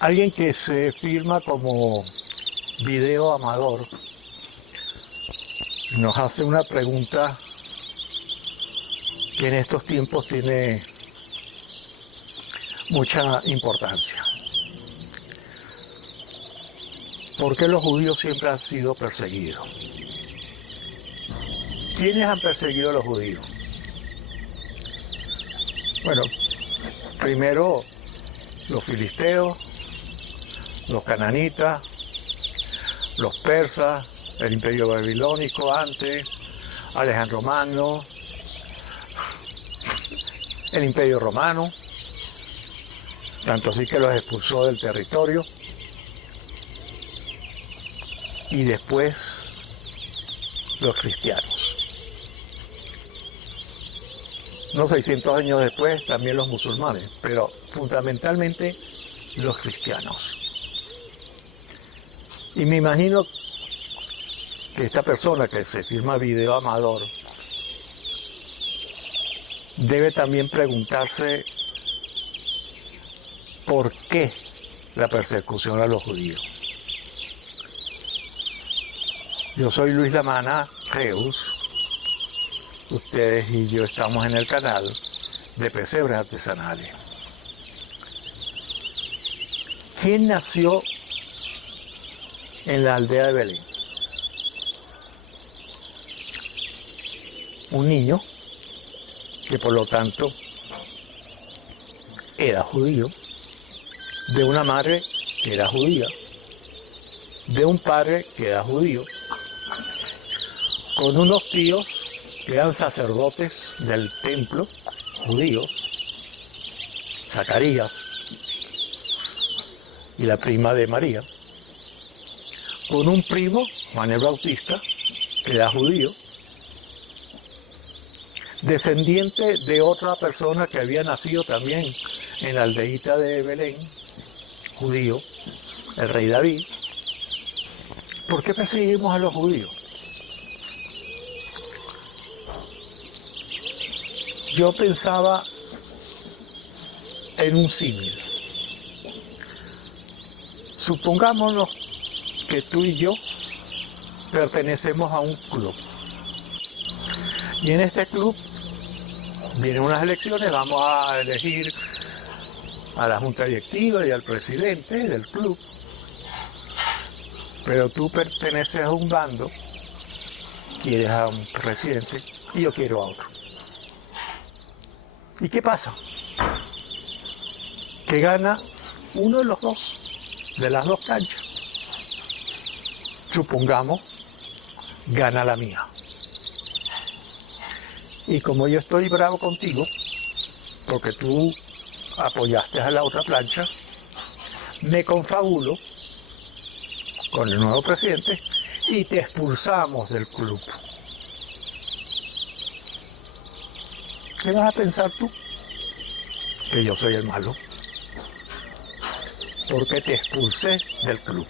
Alguien que se firma como video amador nos hace una pregunta que en estos tiempos tiene mucha importancia. ¿Por qué los judíos siempre han sido perseguidos? ¿Quiénes han perseguido a los judíos? Bueno, primero los filisteos, los cananitas, los persas, el imperio babilónico antes, Alejandro Magno, el imperio romano, tanto así que los expulsó del territorio, y después los cristianos. Unos 600 años después también los musulmanes, pero fundamentalmente los cristianos. Y me imagino que esta persona que se firma video amador debe también preguntarse por qué la persecución a los judíos. Yo soy Luis Lamana Reus, ustedes y yo estamos en el canal de Pesebres Artesanales. ¿Quién nació en la aldea de Belén? Un niño que por lo tanto era judío, de una madre que era judía, de un padre que era judío, con unos tíos que eran sacerdotes del templo judíos, Zacarías y la prima de María, con un primo, Juan el Bautista, que era judío, descendiente de otra persona que había nacido también en la aldeíta de Belén, judío, el rey David. ¿Por qué perseguimos a los judíos? Yo pensaba en un símil. Supongámonos que tú y yo pertenecemos a un club. Y en este club vienen unas elecciones, vamos a elegir a la junta directiva y al presidente del club. Pero tú perteneces a un bando, quieres a un presidente y yo quiero a otro. ¿Y qué pasa? Que gana uno de los dos, de las dos canchas. Supongamos, gana la mía. Y como yo estoy bravo contigo, porque tú apoyaste a la otra plancha, me confabulo con el nuevo presidente y te expulsamos del club. ¿Qué vas a pensar tú? Que yo soy el malo. Porque te expulsé del club.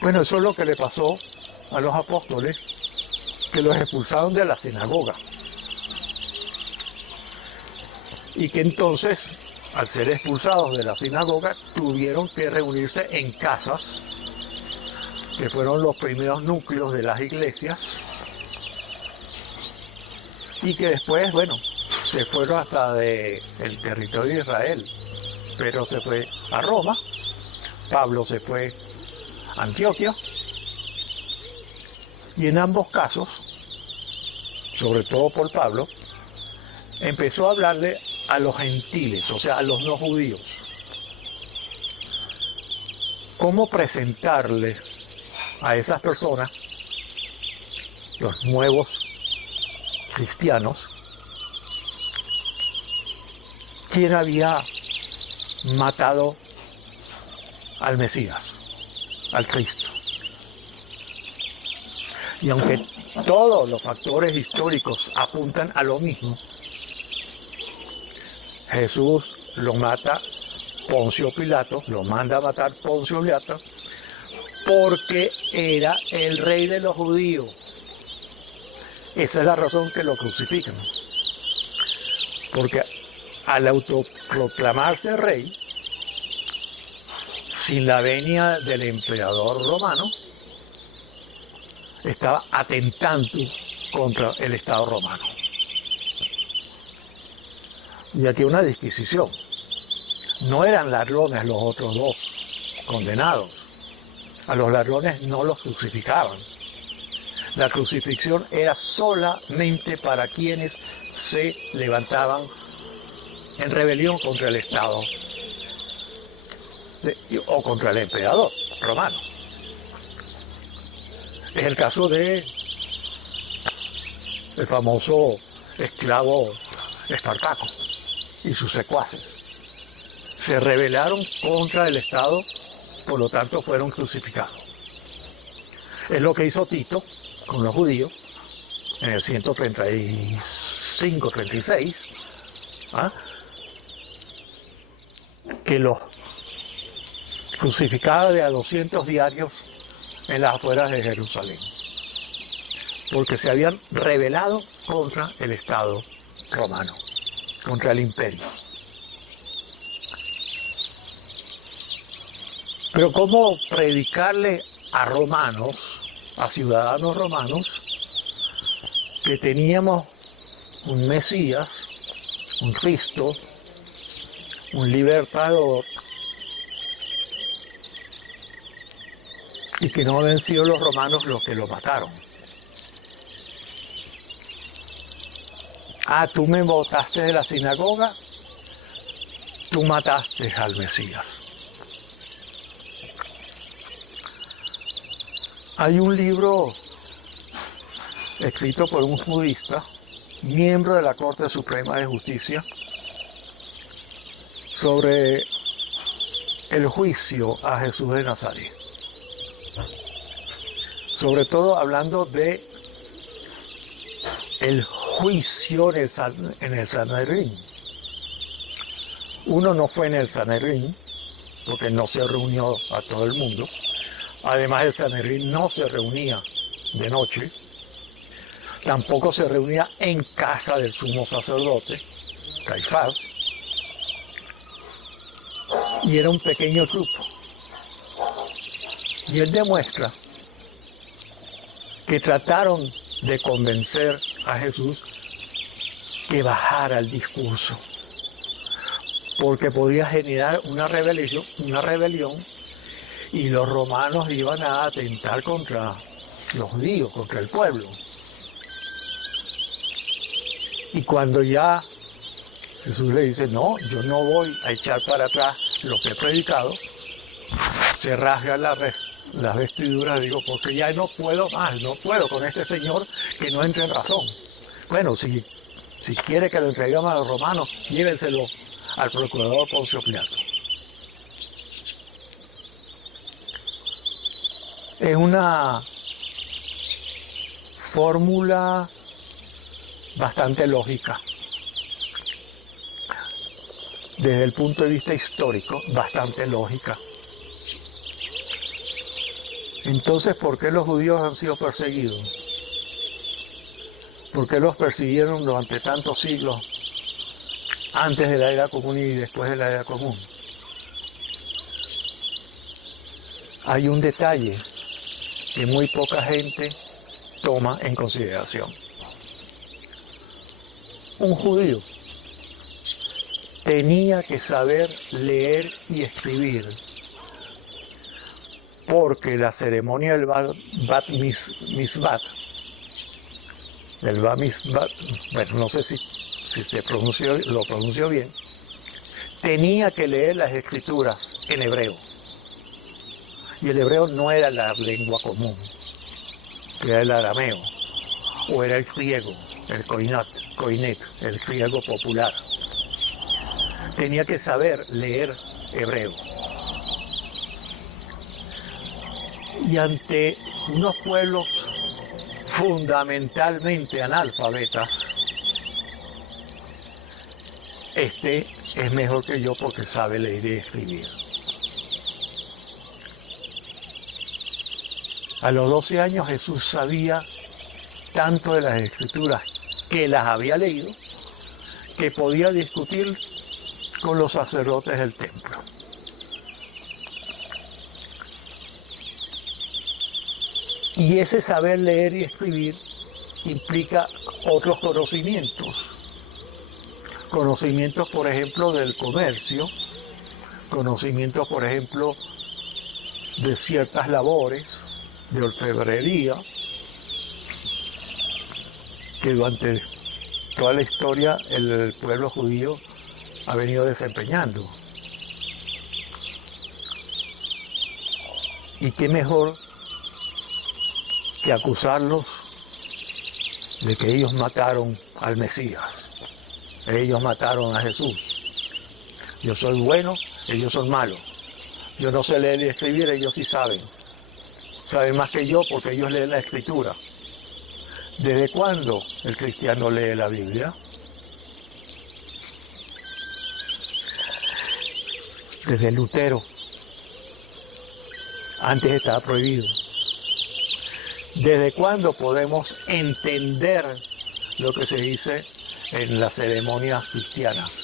Bueno, eso es lo que le pasó a los apóstoles, que los expulsaron de la sinagoga. Y que entonces, al ser expulsados de la sinagoga, tuvieron que reunirse en casas, que fueron los primeros núcleos de las iglesias, y que después, bueno, se fueron hasta el territorio de Israel. Pedro se fue a Roma, Pablo se fue a Antioquia, y en ambos casos, sobre todo por Pablo, empezó a hablarle a los gentiles, o sea, a los no judíos. ¿Cómo presentarle a esas personas, los nuevos cristianos, quién había matado al Mesías, al Cristo? Y aunque todos los factores históricos apuntan a lo mismo, Jesús lo mata Poncio Pilato, lo manda a matar Poncio Pilato, porque era el rey de los judíos. Esa es la razón que lo crucifican. Porque al autoproclamarse rey, sin la venia del emperador romano, estaba atentando contra el Estado romano. Y aquí una disquisición. No eran ladrones los otros dos condenados. A los ladrones no los crucificaban. La crucifixión era solamente para quienes se levantaban en rebelión contra el Estado o contra el emperador romano. Es el caso de el famoso esclavo Espartaco y sus secuaces. Se rebelaron contra el Estado, por lo tanto fueron crucificados. Es lo que hizo Tito con los judíos en el 135-36, que los crucificaba de a 200 diarios en las afueras de Jerusalén, porque se habían rebelado contra el Estado romano, contra el imperio. Pero ¿cómo predicarle a romanos, a ciudadanos romanos, que teníamos un Mesías, un Cristo, un libertador, y que no habían sido los romanos los que lo mataron? Ah, tú me botaste de la sinagoga, tú mataste al Mesías. Hay un libro escrito por un jurista, miembro de la Corte Suprema de Justicia, sobre el juicio a Jesús de Nazaret. Sobre todo hablando de el juicio en el Sanedrín. Uno no fue en el Sanedrín, porque no se reunió a todo el mundo. Además, el Sanedrín no se reunía de noche, tampoco se reunía en casa del sumo sacerdote, Caifás, y era un pequeño grupo. Y él demuestra que trataron de convencer a Jesús que bajara el discurso, porque podía generar una rebelión, y los romanos iban a atentar contra los judíos, contra el pueblo. Y cuando ya Jesús le dice, no, yo no voy a echar para atrás lo que he predicado, se rasga las vestiduras, digo, porque ya no puedo más, no puedo con este señor que no entra en razón. Bueno, si quiere que lo entreguemos a los romanos, llévenselo al procurador Poncio Pilato. Es una fórmula bastante lógica. Desde el punto de vista histórico, bastante lógica. Entonces, ¿por qué los judíos han sido perseguidos? ¿Por qué los persiguieron durante tantos siglos antes de la era común y después de la era común? Hay un detalle que muy poca gente toma en consideración. Un judío tenía que saber leer y escribir, porque la ceremonia del Bat Mitzvah, bueno, no sé si lo pronunció bien, tenía que leer las escrituras en hebreo. Y el hebreo no era la lengua común, era el arameo, o era el griego, el koinet, el griego popular. Tenía que saber leer hebreo. Y ante unos pueblos fundamentalmente analfabetas, este es mejor que yo porque sabe leer y escribir. A los 12 años Jesús sabía tanto de las escrituras que las había leído, que podía discutir con los sacerdotes del templo. Y ese saber leer y escribir implica otros conocimientos. Conocimientos, por ejemplo, del comercio, conocimientos, por ejemplo, de ciertas labores, de orfebrería, que durante toda la historia el pueblo judío ha venido desempeñando. Y qué mejor que acusarlos de que ellos mataron al Mesías, ellos mataron a Jesús. Yo soy bueno, ellos son malos. Yo no sé leer y escribir, ellos sí saben. Saben más que yo porque ellos leen la Escritura. ¿Desde cuándo el cristiano lee la Biblia? Desde Lutero. Antes estaba prohibido. ¿Desde cuándo podemos entender lo que se dice en las ceremonias cristianas?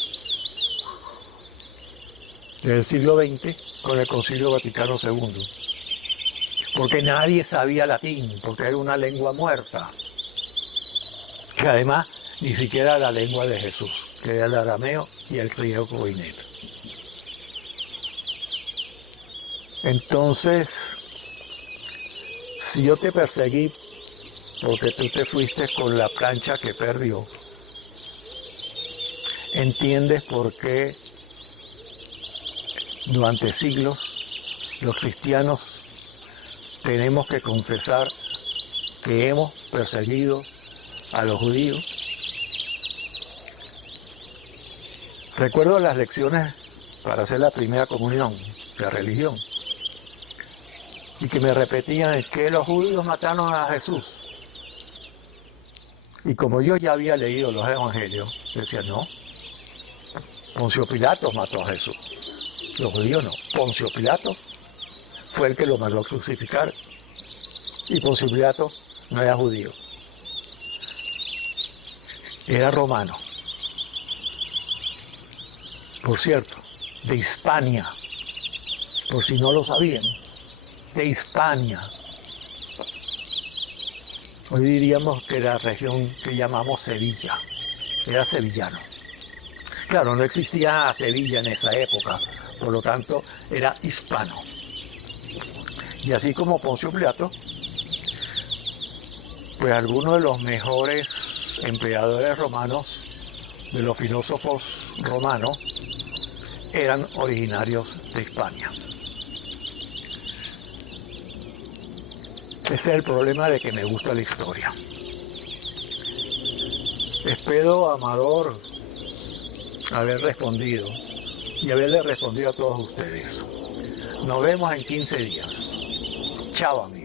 Desde el siglo XX, con el Concilio Vaticano II. Porque nadie sabía latín, porque era una lengua muerta. Que además ni siquiera era la lengua de Jesús, que era el arameo y el griego koinet. Entonces, si yo te perseguí porque tú te fuiste con la plancha que perdió, entiendes por qué durante siglos los cristianos tenemos que confesar que hemos perseguido a los judíos. Recuerdo las lecciones para hacer la primera comunión de religión y que me repetían que los judíos mataron a Jesús. Y como yo ya había leído los evangelios, decía no, Poncio Pilato mató a Jesús. Los judíos no. Poncio Pilato fue el que lo mandó a crucificar y Poncio Pilato no era judío. Era romano. Por cierto, de Hispania, por si no lo sabían, de Hispania. Hoy diríamos que la región que llamamos Sevilla, era sevillano. Claro, no existía Sevilla en esa época, por lo tanto era hispano. Y así como Poncio Pilato, pues algunos de los mejores emperadores romanos, de los filósofos romanos, eran originarios de Hispania. Ese es el problema de que me gusta la historia. Espero, Amador, haber respondido y haberle respondido a todos ustedes. Nos vemos en 15 días. Chao, amigos.